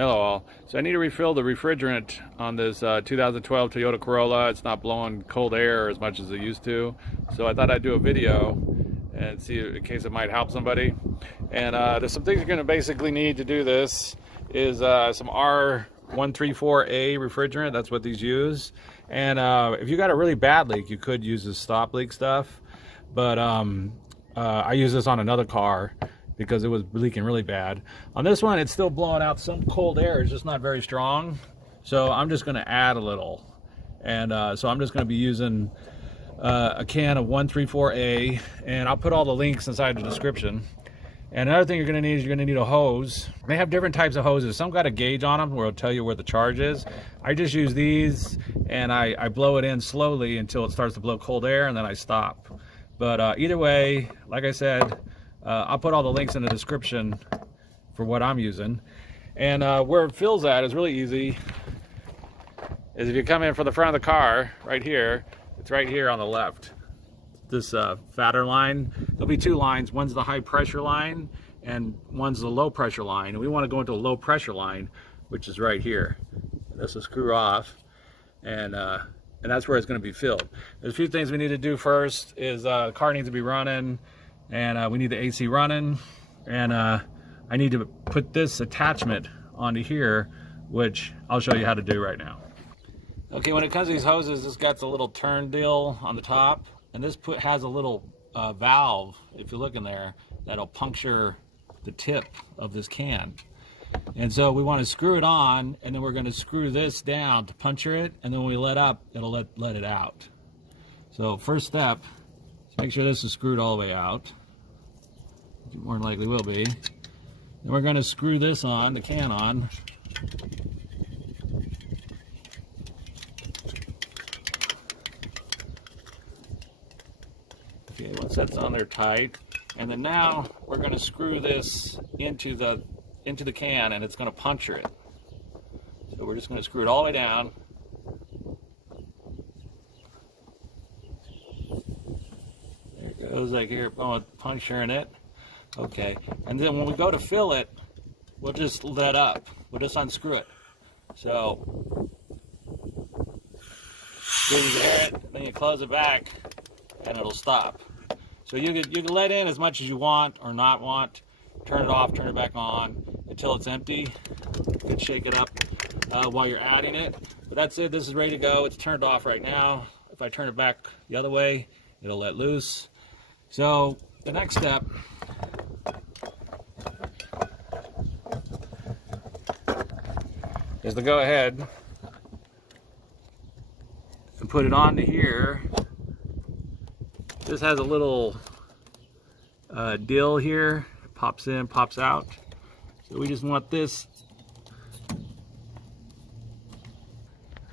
Hello all. So I need to refill the refrigerant on this 2012 Toyota Corolla. It's not blowing cold air as much as it used to. So I thought I'd do a video and see in case it might help somebody. And there's some things you're going to basically need to do this. Is some R134A refrigerant. That's what these use. And if you got a really bad leak, you could use this stop leak stuff. But I use this on another car because it was leaking really bad. On this one, it's still blowing out some cold air. It's just not very strong. So I'm just gonna add a little. And so I'm just gonna be using a can of 134A, and I'll put all the links inside the description. And another thing you're gonna need is you're gonna need a hose. They have different types of hoses. Some got a gauge on them where it'll tell you where the charge is. I just use these, and I blow it in slowly until it starts to blow cold air, and then I stop. But either way, like I said, I'll put all the links in the description for what I'm using. And where it fills at is really easy. Is if you come in from the front of the car, right here, it's right here on the left. This fatter line. There'll be two lines. One's the high pressure line, and one's the low pressure line. And we want to go into a low pressure line, which is right here. This will screw off, and that's where it's going to be filled. There's a few things we need to do first. Is the car needs to be running. And we need the AC running, and I need to put this attachment onto here, which I'll show you how to do right now. Okay, when it comes to these hoses, this got the little turn deal on the top, and this has a little valve, if you look in there, that'll puncture the tip of this can. And so we want to screw it on, and then we're going to screw this down to puncture it, and then when we let up, it'll let it out. So first step, make sure this is screwed all the way out. More than likely will be. Then we're going to screw this on, the can on. Okay, once that's on there tight, and then now we're going to screw this into the can, and it's going to puncture it. So we're just going to screw it all the way down. There it goes, like here, puncturing it. Okay, and then when we go to fill it, we'll just let up. We'll just unscrew it. So, you hear it, then you close it back, and it'll stop. So you can let in as much as you want or not want. Turn it off, turn it back on until it's empty. You can shake it up while you're adding it. But that's it. This is ready to go. It's turned off right now. If I turn it back the other way, it'll let loose. So the next step is to go ahead and put it onto here. This has a little dill here, pops in, pops out. So we just want this.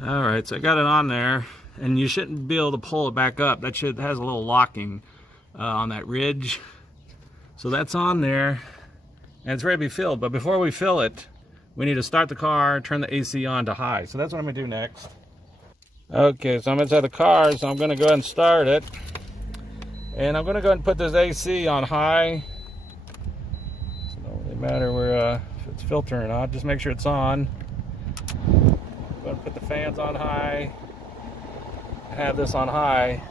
All right, so I got it on there, and you shouldn't be able to pull it back up. That has a little locking on that ridge. So that's on there, and it's ready to be filled. But before we fill it, we need to start the car, turn the AC on to high. So that's what I'm gonna do next. Okay, so I'm inside the car, so I'm gonna go ahead and start it. And I'm gonna go ahead and put this AC on high. So it don't really matter where if it's filtering or not, just make sure it's on. I'm gonna put the fans on high, have this on high.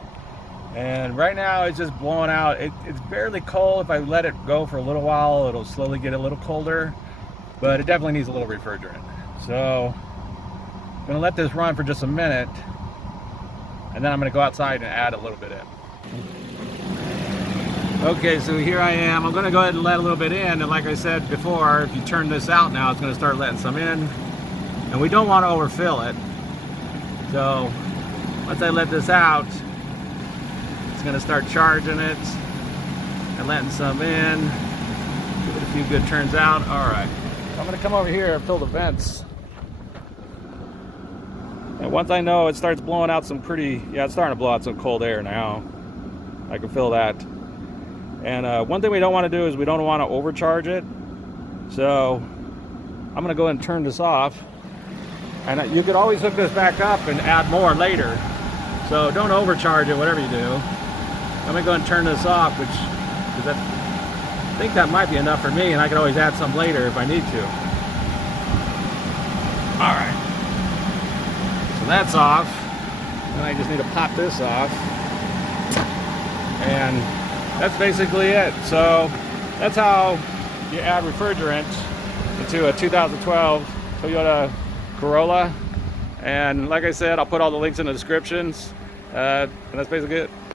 And right now it's just blowing out. It's barely cold. If I let it go for a little while, it'll slowly get a little colder. But it definitely needs a little refrigerant. So I'm gonna let this run for just a minute, and then I'm gonna go outside and add a little bit in. Okay, so here I am. I'm gonna go ahead and let a little bit in, and like I said before, if you turn this out now, it's gonna start letting some in. And we don't want to overfill it. So once I let this out, it's gonna start charging it and letting some in. Give it a few good turns out. All right. I'm gonna come over here and fill the vents. And once I know it starts blowing out some it's starting to blow out some cold air now. I can feel that. And one thing we don't want to do is we don't want to overcharge it. So I'm gonna go ahead and turn this off. And you could always hook this back up and add more later. So don't overcharge it, whatever you do. I'm gonna go ahead and turn this off, I think that might be enough for me, and I can always add some later if I need to. that's off. And I just need to pop this off. And that's basically it. So that's how you add refrigerant into a 2012 Toyota Corolla. And like I said, I'll put all the links in the descriptions. And that's basically it.